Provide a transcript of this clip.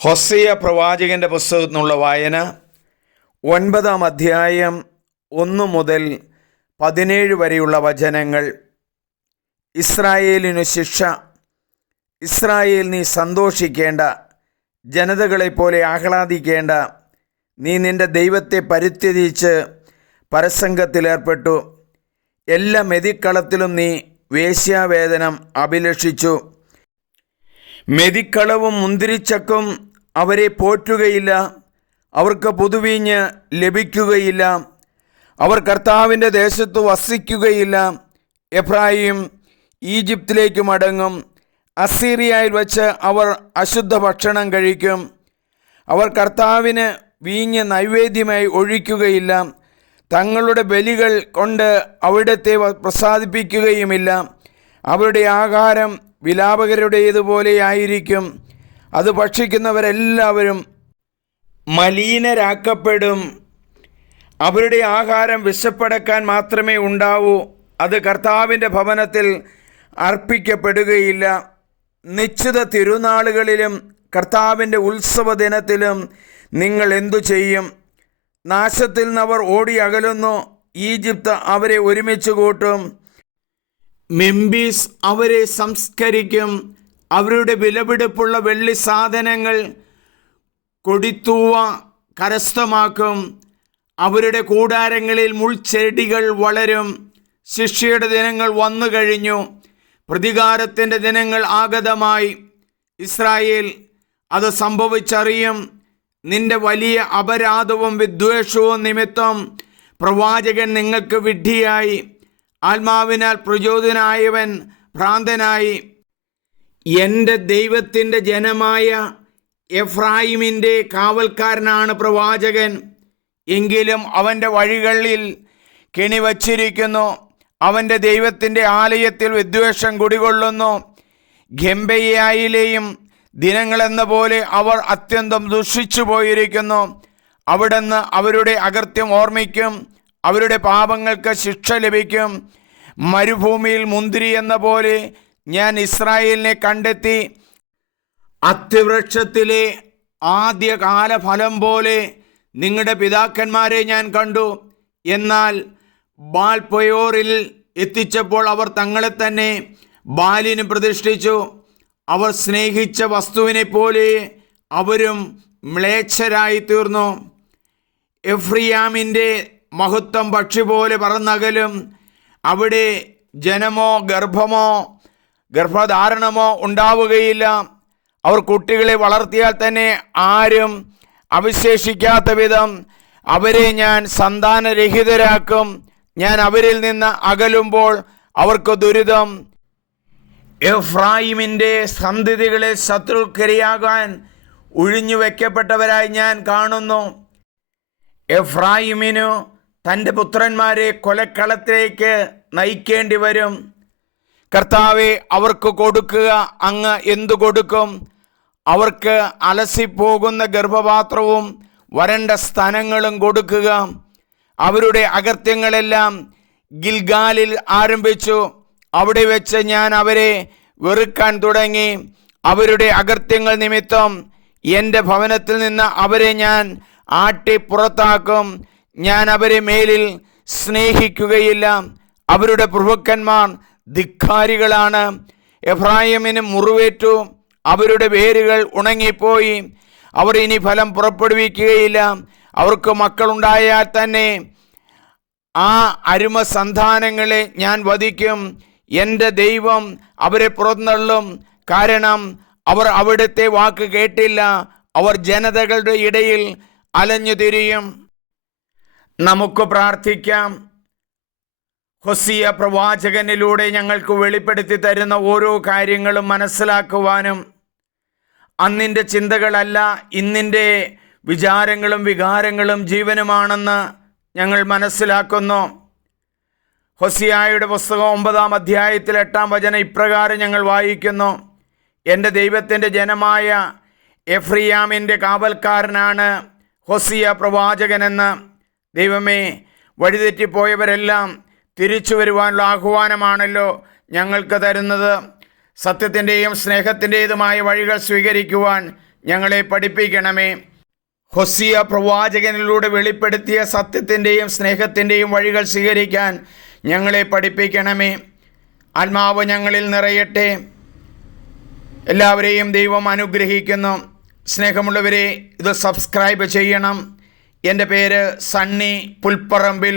ഹോസേയ പ്രവാചകൻ്റെ പുസ്തകത്തിൽ നിന്നുള്ള വായന 9-ാം അധ്യായം 1 മുതൽ 17 വരെയുള്ള വചനങ്ങൾ. ഇസ്രായേലിനു ശിക്ഷ. ഇസ്രായേൽ, നീ സന്തോഷിക്കേണ്ട, ജനതകളെപ്പോലെ ആഹ്ലാദിക്കേണ്ട. നീ നിൻ്റെ ദൈവത്തെ പരിത്യജിച്ച് പരസംഗത്തിലേർപ്പെട്ടു. എല്ലാ മെതിക്കളത്തിലും നീ വേശ്യാവേദനം അഭിലഷിച്ചു. മെതിക്കളവും മുന്തിരിച്ചക്കും അവരെ പോറ്റുകയില്ല, അവർക്ക് പുതുവീഞ്ഞ് ലഭിക്കുകയില്ല. അവർ കർത്താവിൻ്റെ ദേശത്ത് വസിക്കുകയില്ല. എഫ്രായിം ഈജിപ്തിലേക്ക് മടങ്ങും. അസീറിയയിൽ വച്ച് അവർ അശുദ്ധ ഭക്ഷണം കഴിക്കും. അവർ കർത്താവിന് വീഞ്ഞ് നൈവേദ്യമായി ഒഴിക്കുകയില്ല. തങ്ങളുടെ ബലികൾ കൊണ്ട് അവിടത്തെ പ്രസാദിപ്പിക്കുകയുമില്ല. അവരുടെ ആഹാരം വിലാപകരുടേതുപോലെയായിരിക്കും. അത് ഭക്ഷിക്കുന്നവരെല്ലാവരും മലീനരാക്കപ്പെടും. അവരുടെ ആഹാരം വിശപ്പടക്കാൻ മാത്രമേ ഉണ്ടാവൂ. അത് കർത്താവിൻ്റെ ഭവനത്തിൽ അർപ്പിക്കപ്പെടുകയില്ല. നിശ്ചിത തിരുനാളുകളിലും കർത്താവിൻ്റെ ഉത്സവ ദിനത്തിലും നിങ്ങൾ എന്തു ചെയ്യും? നാശത്തിൽ നിന്ന് അവർ ഓടി അകലുന്നു. ഈജിപ്ത് അവരെ ഒരുമിച്ച് കൂട്ടും. മെമ്പീസ് അവരെ സംസ്കരിക്കും. അവരുടെ വിലപിടിപ്പുള്ള വെള്ളി സാധനങ്ങൾ കൊടിത്തൂവ കരസ്ഥമാക്കും. അവരുടെ കൂടാരങ്ങളിൽ മുൾച്ചെടികൾ വളരും. ശിക്ഷയുടെ ദിനങ്ങൾ വന്നു കഴിഞ്ഞു. പ്രതികാരത്തിൻ്റെ ദിനങ്ങൾ ആഗതമായി. ഇസ്രായേൽ അത് സംഭവിച്ചറിയും. നിന്റെ വലിയ അപരാധവും വിദ്വേഷവും നിമിത്തം പ്രവാചകൻ നിങ്ങൾക്ക് വിഡ്ഢിയായി. ആത്മാവിനാൽ പ്രചോദനായവൻ ഭ്രാന്തനായി. എൻ്റെ ദൈവത്തിൻ്റെ ജനമായ എഫ്രായിമിൻ്റെ കാവൽക്കാരനാണ് പ്രവാചകൻ. എങ്കിലും അവൻ്റെ വഴികളിൽ കെണിവച്ചിരിക്കുന്നു. അവൻ്റെ ദൈവത്തിൻ്റെ ആലയത്തിൽ വിദ്വേഷം കുടികൊള്ളുന്നു. ഗംബയ്യായിലെയും ദിനങ്ങളെന്ന പോലെ അവർ അത്യന്തം ദുഷിച്ചു പോയിരിക്കുന്നു. അവിടുന്ന് അവരുടെ അകൃത്യം ഓർമ്മിക്കും. അവരുടെ പാപങ്ങൾക്ക് ശിക്ഷ ലഭിക്കും. മരുഭൂമിയിൽ മുന്തിരി എന്ന പോലെ ഞാൻ ഇസ്രായേലിനെ കണ്ടെത്തി. അത്തിവൃക്ഷത്തിലെ ആദ്യകാല ഫലം പോലെ നിങ്ങളുടെ പിതാക്കന്മാരെ ഞാൻ കണ്ടു. എന്നാൽ ബാൽപെയോറിൽ എത്തിച്ചപ്പോൾ അവർ തങ്ങളെ തന്നെ ബാലിന് പ്രതിഷ്ഠിച്ചു. അവർ സ്നേഹിച്ച വസ്തുവിനെ പോലെ അവരും മ്ലേച്ഛരായി തീർന്നു. എഫ്രിയാമിൻ്റെ മഹത്വം പക്ഷി പോലെ പറന്നകലും. അവിടെ ജനമോ ഗർഭധാരണമോ ഉണ്ടാവുകയില്ല. അവർ കുട്ടികളെ വളർത്തിയാൽ തന്നെ ആരും അവശേഷിക്കാത്ത വിധം അവരെ ഞാൻ സന്താനരഹിതരാക്കും. ഞാൻ അവരിൽ നിന്ന് അകലുമ്പോൾ അവർക്ക് ദുരിതം. എഫ്രായിമിൻ്റെ സന്തതികളെ ശത്രുക്കരിയാകാൻ ഒഴിഞ്ഞു വയ്ക്കപ്പെട്ടവരായി ഞാൻ കാണുന്നു. എഫ്രായിമിനു തൻ്റെ പുത്രന്മാരെ കൊലക്കളത്തിലേക്ക് നയിക്കേണ്ടി വരും. കർത്താവെ, അവർക്ക് കൊടുക്കുക. അങ്ങ് എന്തു കൊടുക്കും? അവർക്ക് അലസിപ്പോകുന്ന ഗർഭപാത്രവും വരണ്ട സ്തനങ്ങളും കൊടുക്കുക. അവരുടെ അകൃത്യങ്ങളെല്ലാം ഗിൽഗാലിൽ ആരംഭിച്ചു. അവിടെ വെച്ച് ഞാൻ അവരെ വെറുക്കാൻ തുടങ്ങി. അവരുടെ അകൃത്യങ്ങൾ നിമിത്തം എൻ്റെ ഭവനത്തിൽ നിന്ന് അവരെ ഞാൻ ആട്ടി പുറത്താക്കും. ഞാൻ അവരെ മേലിൽ സ്നേഹിക്കുകയില്ല. അവരുടെ പ്രഭുക്കന്മാർ ധിക്കാരികളാണ്. എഫ്രായിമിന് മുറിവേറ്റു. അവരുടെ വേരുകൾ ഉണങ്ങിപ്പോയി. അവർ ഇനി ഫലം പുറപ്പെടുവിക്കുകയില്ല. അവർക്ക് മക്കളുണ്ടായാൽ തന്നെ ആ അരുമ സന്താനങ്ങളെ ഞാൻ വധിക്കും. എൻ്റെ ദൈവം അവരെ പുറന്തള്ളും. കാരണം അവർ അവിടുത്തെ വാക്ക് കേട്ടില്ല. അവർ ജനതകളുടെ ഇടയിൽ അലഞ്ഞു തിരിയും. നമുക്ക് പ്രാർത്ഥിക്കാം. ഹോസേയ പ്രവാചകനിലൂടെ ഞങ്ങൾക്ക് വെളിപ്പെടുത്തി തരുന്ന ഓരോ കാര്യങ്ങളും മനസ്സിലാക്കുവാനും അന്നിൻ്റെ ചിന്തകളല്ല ഇന്നിൻ്റെ വിചാരങ്ങളും വികാരങ്ങളും ജീവനുമാണെന്ന് ഞങ്ങൾ മനസ്സിലാക്കുന്നു. ഹോസേയയുടെ പുസ്തകം 9-ാം അധ്യായത്തിൽ 8-ാം വചനം ഇപ്രകാരം ഞങ്ങൾ വായിക്കുന്നു: എൻ്റെ ദൈവത്തിൻ്റെ ജനമായ എഫ്രിയാമിൻ്റെ കാവൽക്കാരനാണ് ഹോസേയ പ്രവാചകനെന്ന്. ദൈവമേ, വഴിതെറ്റിപ്പോയവരെല്ലാം തിരിച്ചു വരുവാനുള്ള ആഹ്വാനമാണല്ലോ ഞങ്ങൾക്ക് തരുന്നത്. സത്യത്തിൻ്റെയും സ്നേഹത്തിൻ്റെതുമായ വഴികൾ സ്വീകരിക്കുവാൻ ഞങ്ങളെ പഠിപ്പിക്കണമേ. ഹോസിയ പ്രവാചകനിലൂടെ വെളിപ്പെടുത്തിയ സത്യത്തിൻ്റെയും സ്നേഹത്തിൻ്റെയും വഴികൾ സ്വീകരിക്കാൻ ഞങ്ങളെ പഠിപ്പിക്കണമേ. ആത്മാവ് ഞങ്ങളിൽ നിറയട്ടെ. എല്ലാവരെയും ദൈവം അനുഗ്രഹിക്കുന്നു. സ്നേഹമുള്ളവരെ, ഇത് സബ്സ്ക്രൈബ് ചെയ്യണം. എൻ്റെ പേര് സണ്ണി പുൽപ്പറമ്പിൽ.